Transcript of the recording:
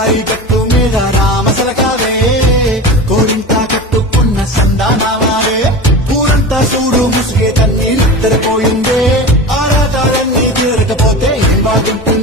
రాయి కట్టు మీద రామసలకావే కోరింతా కట్టుకున్న సందానామావే పూరంతా చూడు ముసుగే తన్ని నిద్రపోయిందే ఆరాటాలన్నీ తీరకపోతే ఏం బాగుంటుంది